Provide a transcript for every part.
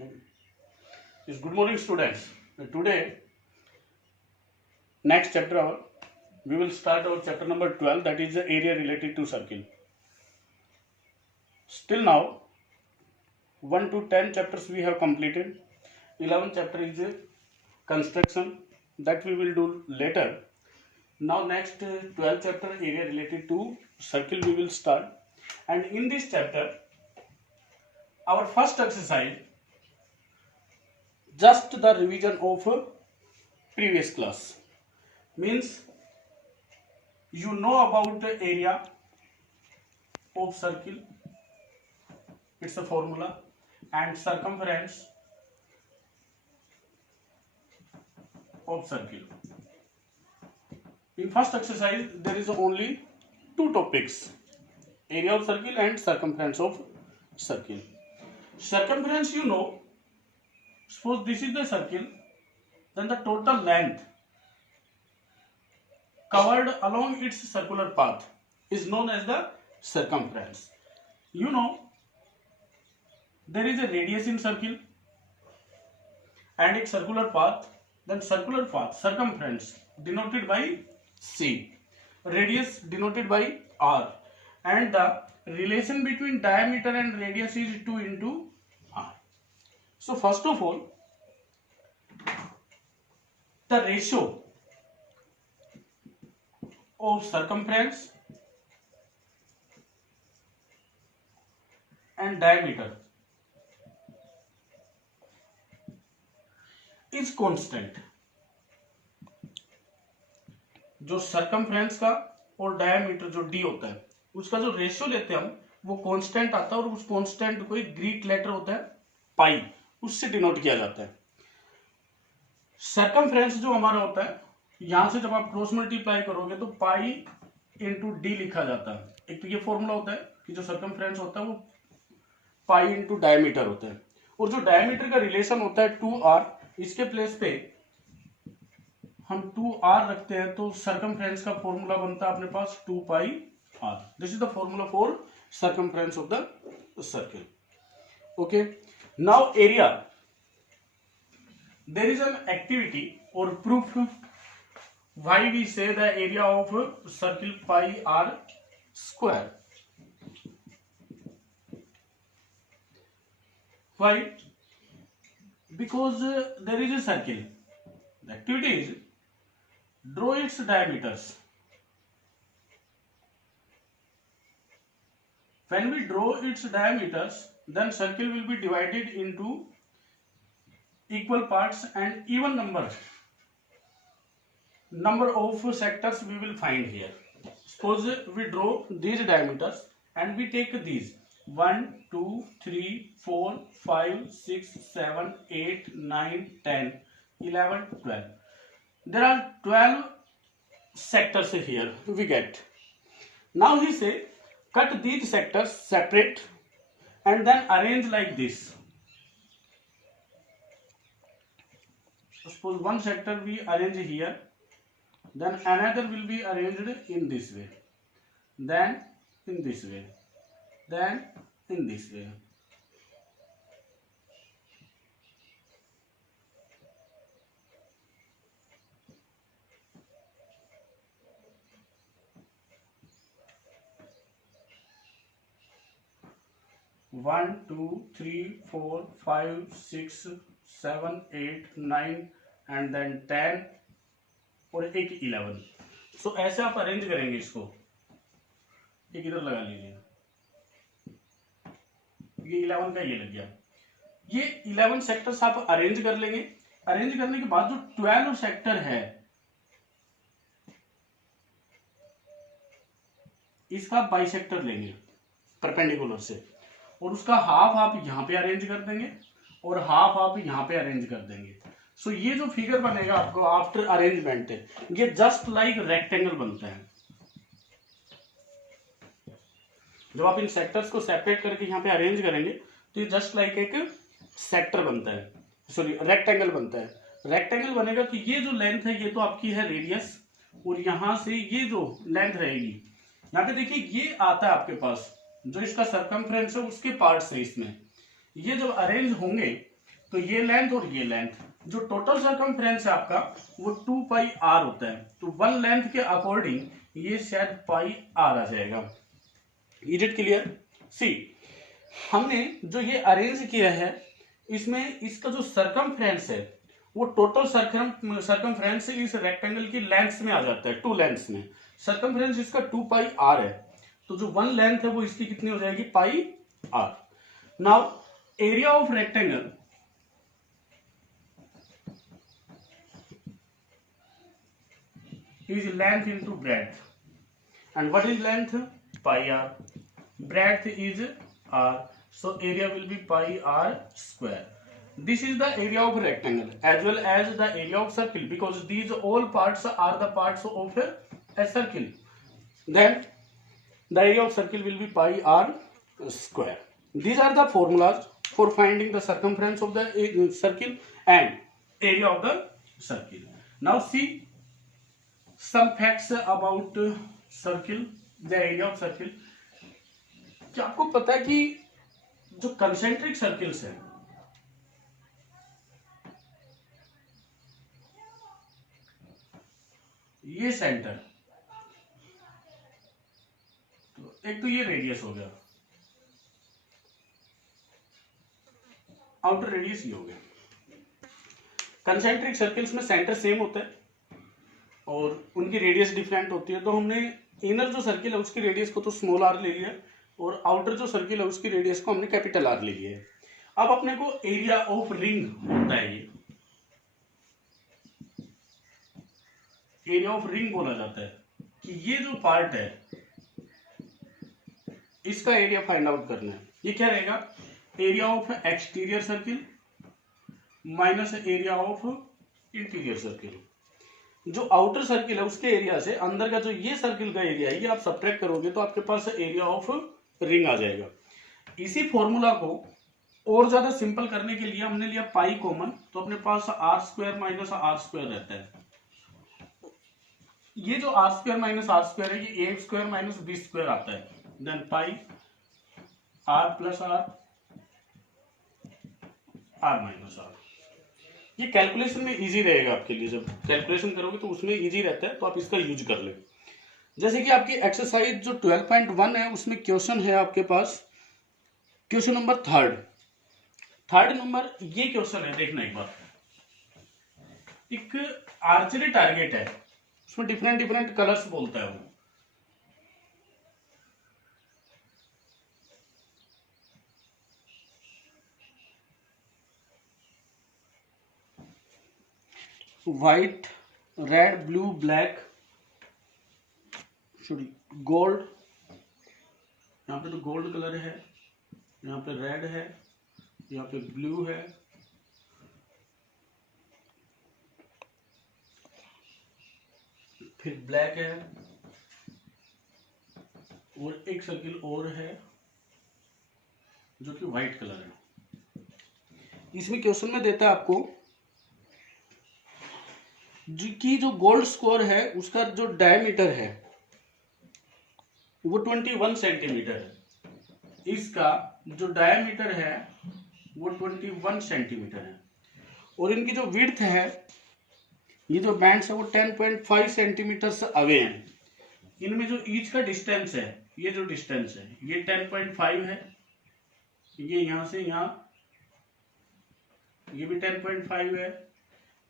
Yes, good morning, students. Today, next chapter, we will start our chapter number 12, that is the area related to circle. Still now, 1 to 10 chapters we have completed. 11th chapter is construction, that we will do later. Now, next 12th chapter, area related to circle, we will start. And in this chapter, our first exercise, just the revision of previous class. Means you know about the area of circle, it's a formula, and circumference of circle. In first exercise there is only two topics, area of circle and circumference of circle. Circumference, you know, suppose this is the circle, then the total length covered along its circular path is known as the circumference. You know, there is a radius in circle and its circular path, then circular path, circumference denoted by C, radius denoted by R, and the relation between diameter and radius is 2 into R. So first of all, the ratio of circumference and diameter is constant. जो circumference का और diameter जो D होता है उसका जो ratio लेते हैं हम वो कांस्टेंट आता है, और उस कांस्टेंट को एक ग्रीक लेटर होता है पाई, उससे डिनोट किया जाता है. सर्कमफ्रेंस जो हमारा होता है, यहां से जब आप क्रॉस मल्टीप्लाई करोगे तो पाई इंटू डी लिखा जाता है. एक तो ये फॉर्मूला होता है कि जो सर्कमफ्रेंस होता है वो पाई इंटू डायमीटर होता है, और जो डायमीटर का रिलेशन होता है 2r, इसके प्लेस पे हम 2r रखते हैं तो सर्कमफ्रेंस का फॉर्मूला बनता है अपने पास 2 pi r. This is the formula for circumference of the circle. Okay, now area. There is an activity और proof why we say the area of circle pi r square. Why? Because there is a circle. The activity is draw its diameters. When we draw its diameters, then circle will be divided into equal parts and even number of sectors we will find here. Suppose we draw these diameters and we take these 1 2 3 4 5 6 7 8 9 10 11 12. There are 12 sectors here we get. Now he say cut these sectors separate and then arrange like this. Suppose one sector we arrange here, then another will be arranged in this way, then in this way, then in this way. One, two, three, four, five, six, 7, 8, 9 and then 10 और एक 11. सो ऐसे आप arrange करेंगे इसको. एक इधर लगा लीजिए, ये 11 का ये लग गया. ये 11 सेक्टर्स आप अरेंज कर लेंगे. अरेंज करने के बाद जो 12 सेक्टर है इसका बाइसेक्टर लेंगे परपेंडिकुलर से, और उसका हाफ आप यहां पे अरेंज कर देंगे और हाफ आप यहां पे अरेंज कर देंगे. सो ये जो फिगर बनेगा आपको आफ्टर अरेंजमेंट, ये जस्ट लाइक रेक्टेंगल बनता है. जब आप इन सेक्टर्स को सेपरेट करके यहाँ पे अरेंज करेंगे तो ये जस्ट लाइक एक सेक्टर बनता है, सॉरी रेक्टेंगल बनता है. रेक्टेंगल बनेगा तो ये जो लेंथ है ये तो आपकी है रेडियस, और यहां से ये जो लेंथ रहेगी यहाँ पे देखिए ये आता है आपके पास, जो इसका सर्कमफ्रेंस है उसके पार्ट्स है इसमें. ये जब अरेंज होंगे तो ये लेंथ और ये लेंथ, जो टोटल सर्कमफ्रेंस है आपका वो 2 पाई r होता है। तो वन लेंथ के अकॉर्डिंग ये शायद पाई r आ जाएगा। Is it clear? सी, हमने जो ये अरेंज किया है इसमें इसका जो सर्कमफ्रेंस है वो टोटल सर्कमफ्रेंस इस रेक्टेंगल की लेंथ्स में आ जाता है, 2 लेंथ्स में। सर्कमफ्रेंस इसका 2 पाई r है, तो जो वन लेंथ है वो इसकी कितनी हो जाएगी? पाई r। Now area of rectangle is length into breadth, and what is length? Pi r. Breadth is r, so area will be pi r square. This is the area of rectangle as well as the area of circle, because these all parts are the parts of a circle. Then the area of circle will be pi r square. These are the formulas for finding the circumference of the circle and area of the circle. Now see some facts about circle, the area of circle. क्या आपको पता है कि जो concentric circles है ये centre, तो एक तो ये रेडियस हो गया, आउटर रेडियस ये हो गया। कंसेंट्रिक सर्किल्स में सेंटर सेम होता है और उनकी रेडियस डिफरेंट होती है, तो हमने इनर जो सर्किल है उसकी रेडियस को तो स्मॉल आर ले लिया और आउटर जो सर्किल है उसकी रेडियस को हमने कैपिटल आर ले लिया है। अब अपने को एरिया ऑफ रिंग होता है, ये एरिया ऑफ रिंग बोला जाता है कि ये जो पार्ट है इसका एरिया फाइंड आउट करना है। ये क्या रहेगा? Area of exterior circle minus area of interior circle. जो आउटर सर्किल है उसके एरिया से अंदर का जो ये सर्किल का एरिया है ये आप सब्ट्रैक्ट करोगे तो आपके पास एरिया ऑफ रिंग आ जाएगा। इसी फॉर्मूला को और ज्यादा सिंपल करने के लिए हमने लिया पाई कॉमन, तो अपने पास R square minus R square रहता है। ये जो R square minus R square है ये A square minus B square आता है। Then pi R plus R, R minus R. ये कैलकुलेशन में इजी रहेगा आपके लिए, जब कैलकुलेशन करोगे तो उसमें इजी रहता है, तो आप इसका यूज कर ले। जैसे कि आपकी एक्सरसाइज जो 12.1 है उसमें क्वेश्चन है आपके पास, क्वेश्चन नंबर थर्ड नंबर ये क्वेश्चन है, देखना एक बार। एक आर्चरी टारगेट है, उसमें डिफरेंट डिफरेंट कलर्स बोलता है वो। White, red, blue, black, sorry gold, यहाँ पे तो गोल्ड कलर है, यहाँ पे रेड है, यहाँ पे ब्लू है, फिर ब्लैक है और एक सर्किल और है जो कि व्हाइट कलर है। इसमें क्वेश्चन में देता है आपको जो गोल्ड स्कोर है उसका जो डायमीटर है वो 21 सेंटीमीटर है, इसका जो डायमीटर है वो 21 सेंटीमीटर है, और इनकी जो विड्थ है, ये जो बैंड्स है वो 10.5 सेंटीमीटर से अवे हैं। इनमें जो ईच का डिस्टेंस है, ये जो डिस्टेंस है ये 10.5 है, ये यहां से यहां ये भी 10.5 है,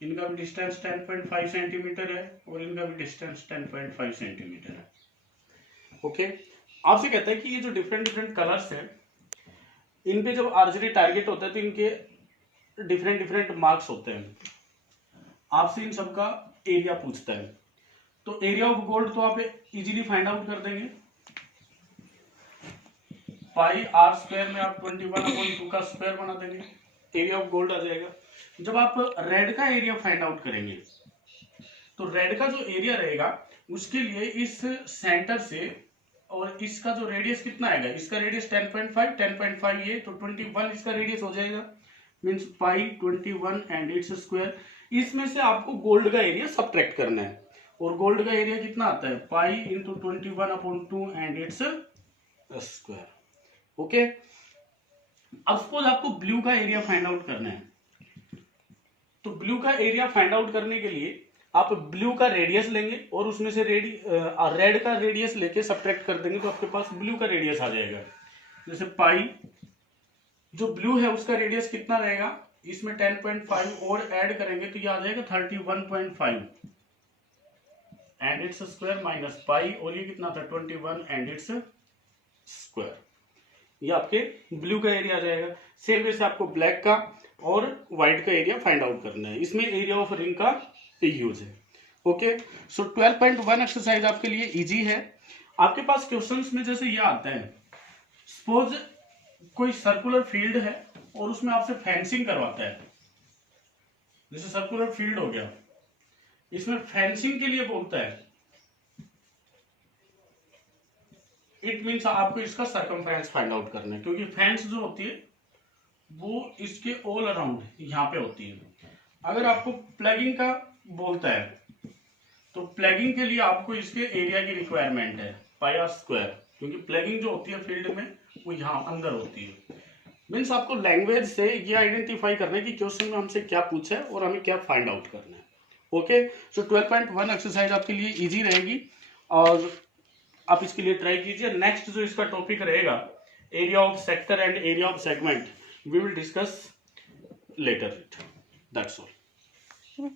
इनका भी डिस्टेंस 10.5 सेंटीमीटर है और इनका भी डिस्टेंस 10.5 सेंटीमीटर है। ओके, आपसे कहता है कि ये जो डिफरेंट डिफरेंट कलर्स हैं इन पे जब आर्चरी टारगेट होता है तो इनके डिफरेंट डिफरेंट मार्क्स होते हैं। आपसे इन सबका एरिया पूछता है, तो एरिया ऑफ गोल्ड तो आप इजीली फाइंड आउट कर देंगे। पाई आर स्क्वायर में आप 21/2 का स्क्वायर बना देंगे, एरिया ऑफ गोल्ड आ जाएगा। जब आप रेड का एरिया फाइंड आउट करेंगे तो रेड का जो एरिया रहेगा उसके लिए इस सेंटर से और इसका जो रेडियस कितना आएगा, इसका रेडियस 10.5 ये, तो 21 इसका रेडियस हो जाएगा, means pi 21 and its square. इसमें से आपको गोल्ड का एरिया सब्ट्रैक्ट करना है, और गोल्ड का एरिया कितना आता है? Pi into 21/2 and its square. Okay, अब सपोज आपको ब्लू का एरिया फाइंड आउट करना है, तो ब्लू का एरिया फाइंड आउट करने के लिए आप ब्लू का रेडियस लेंगे और उसमें से रेड का रेडियस लेके सब्ट्रैक्ट कर देंगे तो आपके पास ब्लू का रेडियस आ जाएगा। जैसे पाई जो ब्लू है उसका रेडियस कितना रहेगा, इसमें 10.5 और ऐड करेंगे तो ये आ जाएगा 31.5 and its square minus pi, और ये कितना था 21 एंड इट्स स्क्वायर। ये आपके ब्लू का एरिया आ जाएगा। सेम वैसे आपको ब्लैक का और व्हाइट का एरिया फाइंड आउट करना है। इसमें एरिया ऑफ रिंग का यूज है। ओके, सो 12.1 एक्सरसाइज आपके लिए इजी है। आपके पास क्वेश्चंस में जैसे ये आता है, सपोज कोई सर्कुलर फील्ड है और उसमें आपसे फेंसिंग करवाता है, जैसे सर्कुलर फील्ड हो गया, इसमें फेंसिंग के लिए बोलता है, इट मीन्स आपको इसका सर्कमफ्रेंस फाइंड आउट करना है, क्योंकि फेंस जो होती है वो इसके ऑल अराउंड यहाँ पे होती है। अगर आपको प्लगिंग का बोलता है तो प्लगिंग के लिए आपको इसके एरिया की रिक्वायरमेंट है पाई आर स्क्वायर, क्योंकि प्लगिंग जो होती है फील्ड में वो यहाँ अंदर होती है। मीन्स आपको लैंग्वेज से ये आइडेंटिफाई करना है कि क्वेश्चन में हमसे क्या पूछा है और हमें क्या फाइंड आउट करना है। ओके, सो 12.1 एक्सरसाइज आपके लिए इजी रहेगी और आप इसके लिए ट्राई कीजिए। नेक्स्ट जो इसका टॉपिक रहेगा area of sector and area of segment, we will discuss later it. That's all.